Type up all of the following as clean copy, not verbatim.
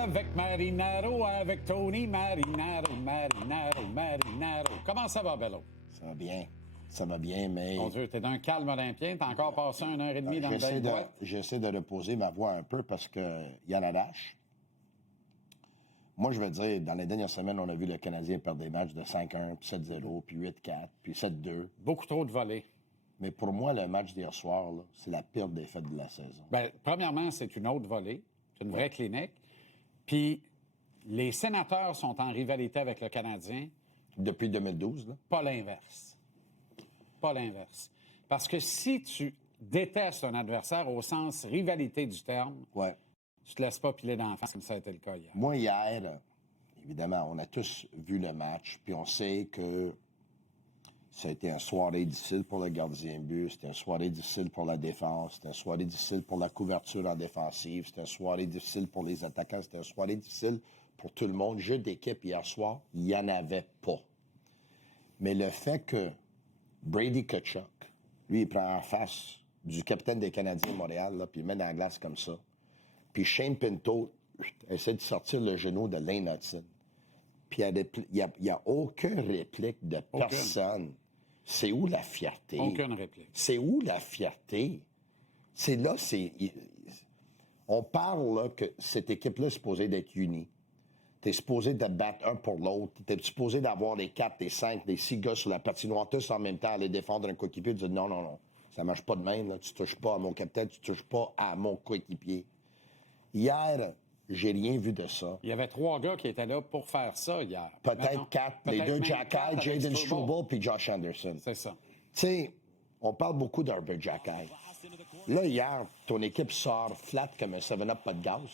avec Marinaro, avec Tony Marinaro. Comment ça va, Bello? Ça va bien. Ça va bien, mais... Mon Dieu, t'es d'un calme olympien. T'as encore passé 1h30 dans le bel boîte. J'essaie de reposer ma voix un peu parce qu'il y a la lâche. Moi, je veux dire, dans les dernières semaines, on a vu le Canadien perdre des matchs de 5-1, puis 7-0, puis 8-4, puis 7-2. Beaucoup trop de volets. Mais pour moi, le match d'hier soir, là, c'est la pire défaite de la saison. Bien, premièrement, c'est une autre volée. C'est une vraie clinique. Puis, les Sénateurs sont en rivalité avec le Canadien. Depuis 2012, là? Pas l'inverse. Pas l'inverse. Parce que si tu détestes un adversaire au sens rivalité du terme, Ouais. tu te laisses pas piler d'en face comme ça a été le cas hier. Moi, hier, évidemment, on a tous vu le match, puis on sait que ça a été une soirée difficile pour le gardien de but, c'était une soirée difficile pour la défense, c'était une soirée difficile pour la couverture en défensive, c'était une soirée difficile pour les attaquants, c'était une soirée difficile pour tout le monde. Jeu d'équipe hier soir, il n'y en avait pas. Mais le fait que Brady Tkachuk, lui, il prend en face du capitaine des Canadiens de Montréal, là, puis il met dans la glace comme ça, puis Shane Pinto essaie de sortir le genou de Lane Hudson. Puis il n'y a aucune réplique de personne. C'est où la fierté? Aucune réplique. C'est où la fierté? C'est là, on parle là, que cette équipe-là est supposée d'être unie. T'es supposé de battre un pour l'autre. T'es supposé d'avoir les 4, les 5, les 6 gars sur la patinoire, tous en même temps, aller défendre un coéquipier et dire non, ça marche pas de même. Là. Tu touches pas à mon capitaine, tu touches pas à mon coéquipier. Hier, j'ai rien vu de ça. Il y avait 3 gars qui étaient là pour faire ça hier. Peut-être 4, les 2 Jacky, Jaden Struble puis Josh Anderson. C'est ça. Tu sais, on parle beaucoup d'Herbert Jacky. Là, hier, ton équipe sort flat comme un 7-Up pas de gaz.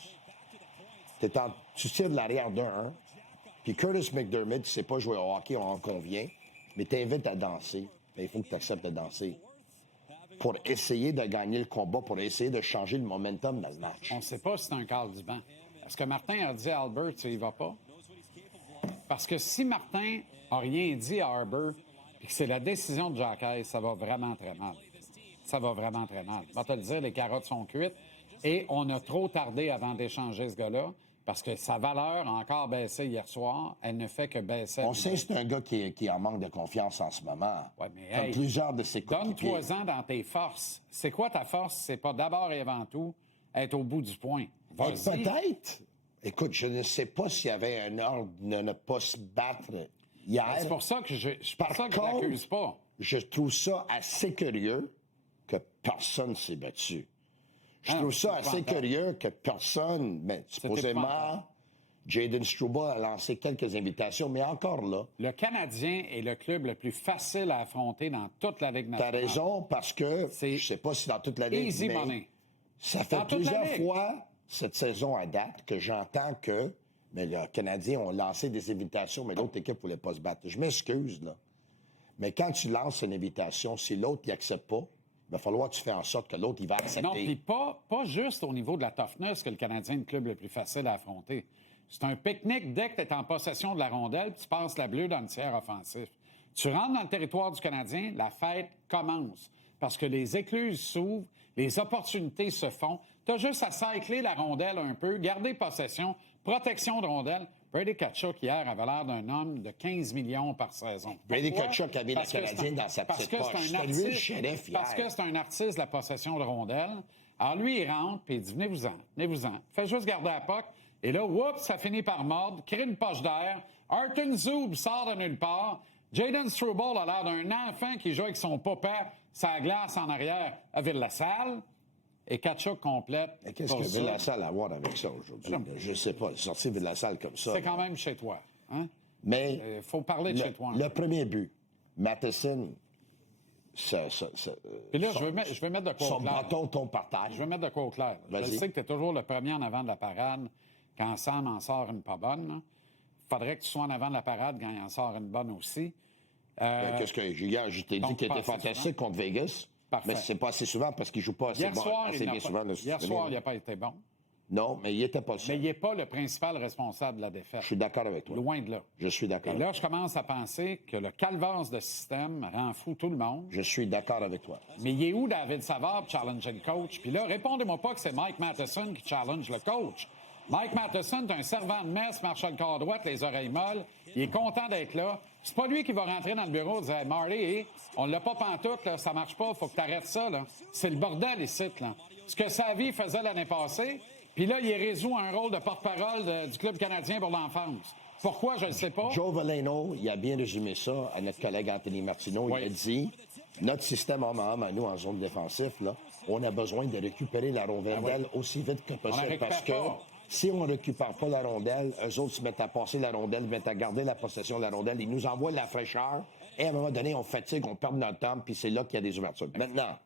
Tu tires de l'arrière d'1-1, puis Curtis McDermott, tu sais pas jouer au hockey, on en convient, mais t'invites à danser. Ben, il faut que tu acceptes de danser. Pour essayer de gagner le combat, pour essayer de changer le momentum dans le match. On ne sait pas si c'est un quart du banc. Est-ce que Martin a dit à Albert, tu y vas pas? Parce que si Martin a rien dit à Arbor, et que c'est la décision de Jacky, ça va vraiment très mal. Ça va vraiment très mal. Je vais te le dire, les carottes sont cuites. Et on a trop tardé avant d'échanger ce gars-là, parce que sa valeur a encore baissé hier soir. Elle ne fait que baisser. On sait que c'est un gars qui est en manque de confiance en ce moment. Ouais, mais comme plusieurs de ses coéquipiers. Donne-toi-en dans tes forces. C'est quoi ta force? C'est pas d'abord et avant tout être au bout du point. Vas-y. Peut-être. Écoute, je ne sais pas s'il y avait un ordre de ne pas se battre hier. C'est pour ça que je contre, l'accuse pas. Je trouve ça assez curieux que personne ne s'est battu. Je trouve ça assez curieux que personne, mais supposément, Jaden Struble a lancé quelques invitations, mais encore là. Le Canadien est le club le plus facile à affronter dans toute la Ligue nationale. T'as raison, parce que, je sais pas si dans toute la Ligue, easy mais money. Ça fait plusieurs fois, cette saison à date, que j'entends que les Canadiens ont lancé des invitations, mais l'autre équipe voulait pas se battre. Je m'excuse, là. Mais quand tu lances une invitation, si l'autre n'y accepte pas, il va falloir que tu fasses en sorte que l'autre, il va accepter. Non, puis pas juste au niveau de la toughness que le Canadien est le club le plus facile à affronter. C'est un pique-nique dès que tu es en possession de la rondelle, tu passes la bleue dans le tiers offensif. Tu rentres dans le territoire du Canadien, la fête commence. Parce que les écluses s'ouvrent, les opportunités se font. Tu as juste à cycler la rondelle un peu, garder possession, protection de rondelle. Brady Tkachuk, hier, avait l'air d'un homme de 15 millions par saison. Brady Tkachuk avait le Canadien dans sa petite poche. Parce que c'est un artiste de la possession de rondelle. Alors, lui, il rentre, puis il dit, venez-vous-en. Fait juste garder la puck. Et là, oups, ça finit par mordre, crée une poche d'air. Arton Zoub sort de nulle part. Jaden Struble a l'air d'un enfant qui joue avec son papa, sa glace en arrière à Ville-la-Salle. Et Tkachuk complète. Et qu'est-ce que Ville-la-Salle a à voir avec ça aujourd'hui? Je ne sais pas. Sortir Ville-la-Salle comme ça. C'est quand même chez toi. Hein? Mais. Il faut parler de chez toi. Le premier but, Matheson. Puis là, je veux mettre de quoi son clair. Son bâton tombe par terre. Je veux mettre de quoi au clair. Je sais que tu es toujours le premier en avant de la parade quand Sam en sort une pas bonne. Il faudrait que tu sois en avant de la parade quand il en sort une bonne aussi. Qu'est-ce que hier, je t'ai dit qu'il était fantastique contre Vegas. Parfait. Mais c'est pas assez souvent parce qu'il joue pas assez bien souvent. Hier soir, il n'a pas été bon. Non, mais il n'était pas le seul. Mais il n'est pas le principal responsable de la défaite. Je suis d'accord avec toi. Loin de là. Je suis d'accord. Et là, je commence à penser que le calvaire de système rend fou tout le monde. Je suis d'accord avec toi. Mais il est où David Savard pour challenger le coach? Puis là, répondez-moi pas que c'est Mike Matheson qui challenge le coach. Mike Matheson, c'est un servant de messe, marche le corps droit, les oreilles molles. Il est content d'être là. C'est pas lui qui va rentrer dans le bureau et dire hey, « Marty, on l'a pas pantoute, là, ça marche pas, faut que t'arrêtes ça. » là. C'est le bordel ici. Là. Ce que Savy faisait l'année passée, puis là, il est résout un rôle de porte-parole du Club canadien pour l'enfance. Pourquoi, je ne sais pas. Joe Veleno, il a bien résumé ça à notre collègue Anthony Martineau. Oui. Il a dit, notre système homme-à-homme à nous en zone défensive, là, on a besoin de récupérer la rondelle aussi vite que possible. Parce que si on ne récupère pas la rondelle, eux autres se mettent à passer la rondelle, ils mettent à garder la possession de la rondelle. Ils nous envoient de la fraîcheur. Et à un moment donné, on fatigue, on perd notre temps, puis c'est là qu'il y a des ouvertures. Maintenant,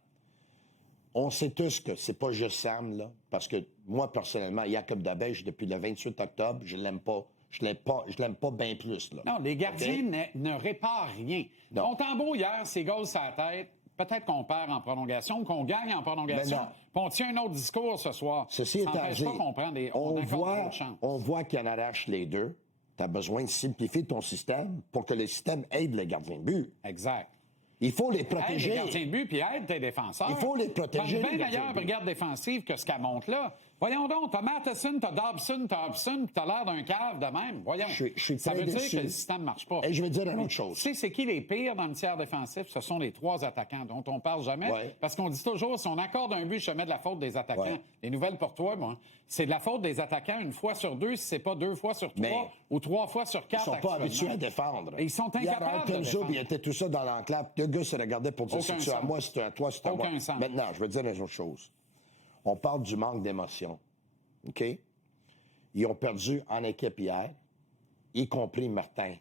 on sait tous que c'est pas juste Sam, là, parce que moi, personnellement, Jacob Dabège, depuis le 28 octobre, je l'aime pas. Je l'aime pas bien plus. Là. Non, les gardiens ne réparent rien. Montembeau, hier, ses goals sur la tête, peut-être qu'on perd en prolongation, qu'on gagne en prolongation, puis on tient un autre discours ce soir. Ceci étant dit, on voit qu'il en arrache les deux. Tu as besoin de simplifier ton système pour que le système aide les gardiens de but. Exact. Il faut les protéger. Aide les gardiens de but, puis aide tes défenseurs. Il faut les protéger. T'as une bien meilleure brigade défensive que ce qu'elle monte là. Voyons donc, t'as Matheson, t'as Dobson, t'as Hobson, puis t'as l'air d'un cave de même. Voyons. Ça veut dire que le système ne marche pas. Et je vais dire une autre chose. Tu sais, c'est qui les pires dans le tiers défensif? Ce sont les trois attaquants dont on parle jamais. Ouais. Parce qu'on dit toujours, si on accorde un but, je mets de la faute des attaquants. Ouais. Les nouvelles pour toi, moi, c'est de la faute des attaquants une fois sur deux, si c'est pas 2 fois sur 3 ou 3 fois sur 4. Ils sont pas habitués à défendre. Et ils sont incapables de défendre. Il était tout ça dans l'enclave. Deux gars se regardaient pour dire c'est à moi, c'est à toi, c'est à moi. Maintenant, je veux dire une autre chose. On parle du manque d'émotion. OK? Ils ont perdu en équipe hier, y compris Martin.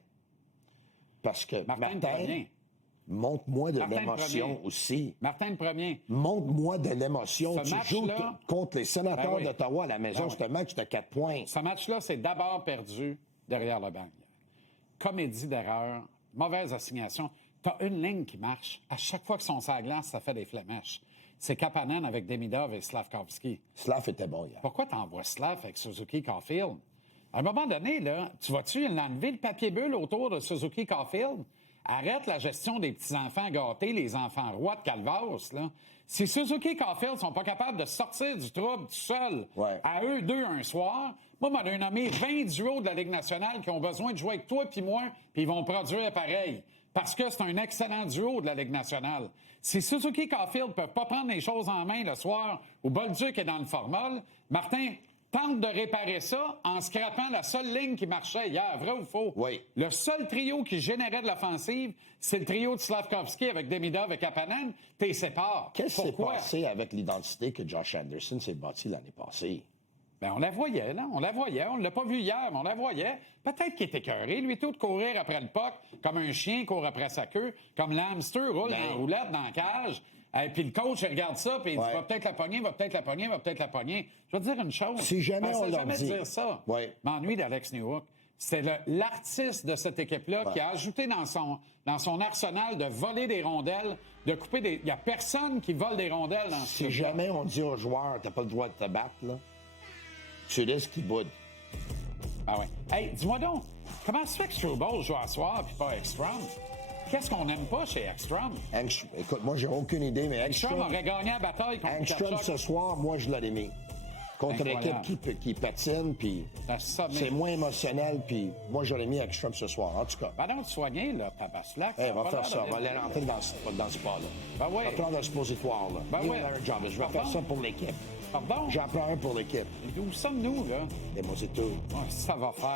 Parce que Martin montre-moi de l'émotion aussi. Martin le premier. Montre-moi de l'émotion. Tu joues contre les sénateurs d'Ottawa à la maison. C'est un match de 4 points. Ce match-là, c'est d'abord perdu derrière le banc. Comédie d'erreur, mauvaise assignation. Tu as une ligne qui marche. À chaque fois qu'ils sont sur la glace, ça fait des flémèches. C'est Kapanen avec Demidov et Slavkovski. Slav était bon hier. Pourquoi t'envoies Slav avec Suzuki-Caulfield? À un moment donné, là, tu vas-tu enlever le papier bulle autour de Suzuki-Caulfield? Arrête la gestion des petits-enfants gâtés, les enfants rois de Calvados, là. Si Suzuki-Caulfield sont pas capables de sortir du trouble tout seul, à eux deux un soir, moi, m'en ai nommé 20 duos de la Ligue nationale qui ont besoin de jouer avec toi puis moi, puis ils vont produire pareil. Parce que c'est un excellent duo de la Ligue nationale. Si Suzuki-Caulfield ne peuvent pas prendre les choses en main le soir où Bolduc est dans le formol, Martin tente de réparer ça en scrapant la seule ligne qui marchait hier. Vrai ou faux? Oui. Le seul trio qui générait de l'offensive, c'est le trio de Slavkovski avec Demidov et Kapanen. T'es séparés. Qu'est-ce qui s'est passé avec l'identité que Josh Anderson s'est bâti l'année passée? Bien, on la voyait, là. On la voyait. On ne l'a pas vu hier, mais on la voyait. Peut-être qu'il était écœuré, lui, tout, de courir après le puck, comme un chien court après sa queue, comme l'hamster roule en roulette dans la cage. Et puis le coach, il regarde ça, puis il dit va peut-être la pogner, va peut-être la pogner, va peut-être la pogner. Je vais te dire une chose. Si jamais on leur dit... dire ça. M'ennuie d'Alex Newhook. C'est l'artiste de cette équipe-là qui a ajouté dans son arsenal de voler des rondelles, de couper des... Il n'y a personne qui vole des rondelles dans ce Si jamais on dit aux joueurs, t'as pas le droit de te battre, là, tu risques qu'ils boudent. Ah ouais. Hey, dis-moi donc, comment se fait que Struble joue à soir puis pas Ekstrom? Qu'est-ce qu'on n'aime pas chez Ekstrom? Écoute, moi, j'ai aucune idée, mais Ekstrom aurait gagné la bataille contre Ekstrom ce soir, moi, je l'aurais mis. Contre l'équipe qui patine, puis c'est moins émotionnel, puis moi, j'aurais mis Ekstrom ce soir, en tout cas. Ben non, tu sois gay, là, Papa Slack. On va faire ça, on va aller rentrer dans ce pas-là. Ben oui. On va prendre un suppositoire, là. Ben oui. Un job. Je vais faire ça pour l'équipe. Pardon? J'en prends un pour l'équipe. Où sommes-nous, là? Et moi, c'est tout. Ça va faire.